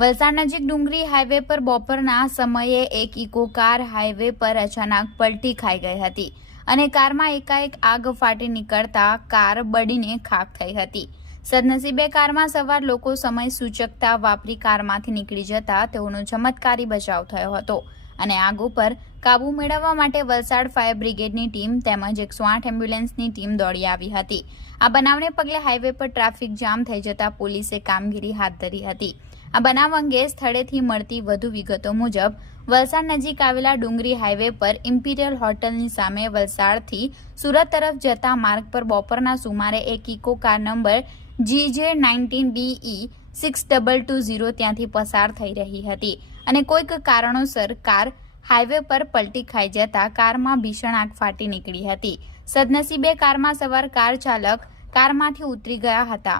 વલસાડ નજીક ડુંગરી હાઈવે પર બપોરના સમયે એક ઇકો કાર હાઈવે પર અચાનક પલટી ખાઈ ગઈ હતી અને કારમાં એકાએક આગ ફાટી નીકળતા કાર બળીને ખાખ થઈ હતી। સદનસીબે કારમાં સવાર લોકો સમય સૂચકતા વાપરી કારમાંથી નીકળી જતા તેઓનો ચમત્કારી બચાવ થયો હતો અને આગ ઉપર કાબુ મેળવવા માટે વલસાડ ફાયર બ્રિગેડની ટીમ તેમજ 108 એમ્બ્યુલન્સની ટીમ દોડી આવી હતી। આ બનાવને પગલે હાઈવે પર ટ્રાફિક જામ થઈ જતા પોલીસે કામગીરી હાથ ધરી હતી। આ બનાવ અંગે સ્થળેથી મળતી વધુ વિગતો મુજબ વલસાડ નજીક આવેલા ડુંગરી હાઈવે પર ઇમ્પિરિયલ હોટલની સામે વલસાડથી સુરત તરફ જતા માર્ગ પર બપોરના સુમારે એક ઇકો કાર નંબર GJ19BE 6220 ત્યાંથી પસાર થઈ રહી હતી અને કોઈક કારણોસર કાર હાઈવે પર પલટી ખાઈ જતા કારમાં ભીષણ આગ ફાટી નીકળી હતી। સદનસીબે કારમાં સવાર કાર ચાલક કારમાંથી ઉતરી ગયા હતા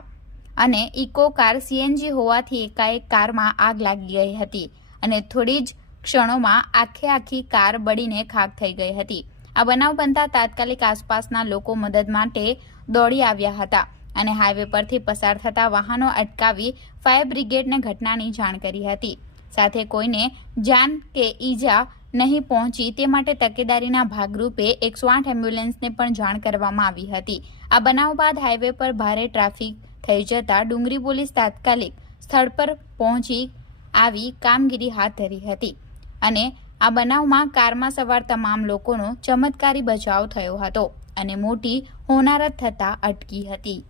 અને ઇકો કાર CNG હોવાથી એકાએક કારમાં આગ લાગી ગઈ હતી અને થોડી જ ક્ષણોમાં આખી કાર બળીને ખાખ થઈ ગઈ હતી। આ બનાવ બનતા તાત્કાલિક આસપાસના લોકો મદદ માટે દોડી આવ્યા હતા અને હાઈવે પરથી પસાર થતા વાહનો અટકાવી ફાયર બ્રિગેડને ઘટનાની જાણ કરી હતી। સાથે કોઈને જાન કે ઈજા નહીં પહોંચી તે માટે તકેદારીના ભાગરૂપે 108 એમ્બ્યુલન્સને પણ જાણ કરવામાં આવી હતી। આ બનાવ બાદ હાઈવે પર ભારે ટ્રાફિક થઈ જતા ડુંગરી પોલીસ તાત્કાલિક સ્થળ પર પહોંચી આવી કામગીરી હાથ ધરી હતી અને આ બનાવમાં કારમાં સવાર તમામ લોકોનો ચમત્કારી બચાવ થયો હતો અને મોટી હોનારત થતા અટકી હતી।